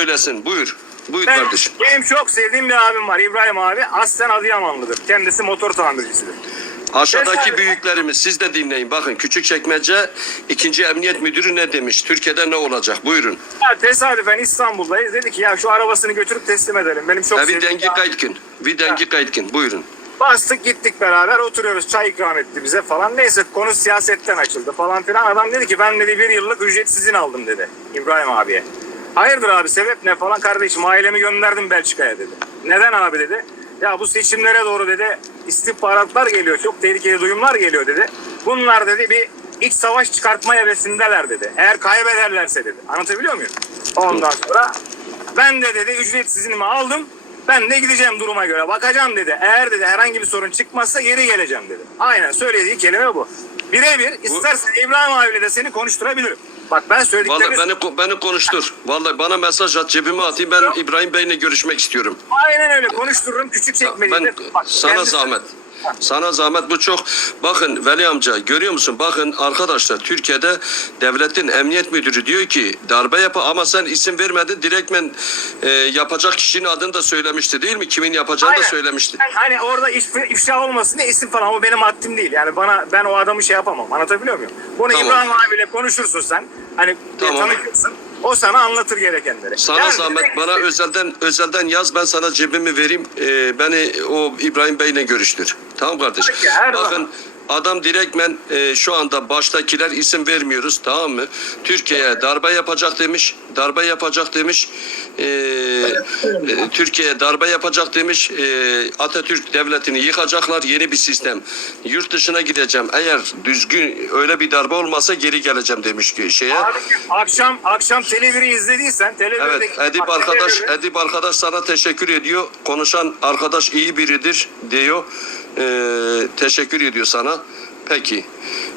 söylesin. Buyur. Buyur Ben, kardeşim. benim çok sevdiğim bir abim var İbrahim abi. Aslen Adıyamanlıdır. Kendisi motor tamircisidir. Aşağıdaki büyüklerimiz siz de dinleyin. Bakın Küçükçekmece ikinci emniyet müdürü ne demiş? Türkiye'de ne olacak? Buyurun. Ya tesadüfen İstanbul'dayız. Dedi ki ya şu arabasını götürüp teslim edelim. Benim çok bir sevdiğim dengi bir abim. kayıtkın. Bir dengi kayıtkın. Buyurun. Bastık gittik beraber oturuyoruz çay ikram etti bize falan. Neyse konu siyasetten açıldı falan filan. Adam dedi ki ben dedi bir yıllık ücret sizin aldım dedi İbrahim abiye. Hayırdır abi sebep ne falan kardeşim ailemi gönderdim Belçika'ya dedi. Neden abi dedi. Ya bu seçimlere doğru dedi istihbaratlar geliyor çok tehlikeli duyumlar geliyor dedi. Bunlar dedi bir iç savaş çıkartma hevesindeler dedi. Eğer kaybederlerse dedi. Anlatabiliyor muyum? Ondan sonra ben de dedi ücretsizini aldım. Ben de gideceğim duruma göre. Bakacağım dedi. Eğer dedi herhangi bir sorun çıkmazsa geri geleceğim dedi. Aynen söylediği kelime bu. Birebir istersen İbrahim abiyle de seni konuşturabilirim. Bak ben söylediklerini... Vallahi beni beni konuştur. Vallahi bana mesaj at cebime atayım. Ben İbrahim Bey'le görüşmek istiyorum. Aynen öyle konuştururum. Küçük çekmecede. Ben sana zahmet. Sana zahmet bu çok. Bakın Veli amca görüyor musun? Bakın arkadaşlar Türkiye'de devletin emniyet müdürü diyor ki darbe yap ama sen isim vermedin. Direktmen e, yapacak kişinin adını da söylemişti değil mi? Kimin yapacağını da Aynen. söylemişti. Ben hani orada ifşa olmasın diye isim falan o benim haddim değil. Yani bana ben o adamı şey yapamam. Anlatabiliyor muyum? Bunu Tamam. İbrahim abiyle konuşursun sen. Hani Tamam. tanışırsın. O sana anlatır gerekenleri. Sana Yani zahmet bana özelden özelden yaz ben sana cebimi vereyim. E, beni o İbrahim Bey'le görüştür. Tamam her Bakın. Adam direktmen e, şu anda baştakiler isim vermiyoruz tamam mı? Türkiye'ye darbe yapacak demiş. Darbe yapacak demiş. E, e, Türkiye'ye darbe yapacak demiş. E, Atatürk devletini yıkacaklar. Yeni bir sistem. Yurt dışına gideceğim. Eğer düzgün öyle bir darbe olmasa geri geleceğim demiş ki şeye. Abi, akşam akşam televiri izlediysen televirdeki Evet Edip bak, arkadaş televirde- Edip arkadaş sana teşekkür ediyor. Konuşan arkadaş iyi biridir diyor. Ee, teşekkür ediyor sana. Peki.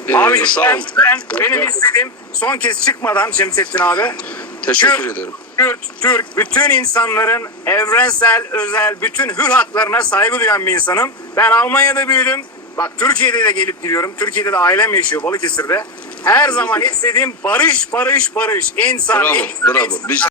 Ee, Abi sağ ben, ol. ben, benim istediğim son kez çıkmadan Şemsettin abi. Teşekkür Kürt, ederim. Kürt, Türk, bütün insanların evrensel, özel, bütün hür haklarına saygı duyan bir insanım. Ben Almanya'da büyüdüm. Bak Türkiye'de de gelip gidiyorum. Türkiye'de de ailem yaşıyor Balıkesir'de. Her zaman istediğim barış, barış, barış. İnsan, Bravo, insan, bravo. insan. Biz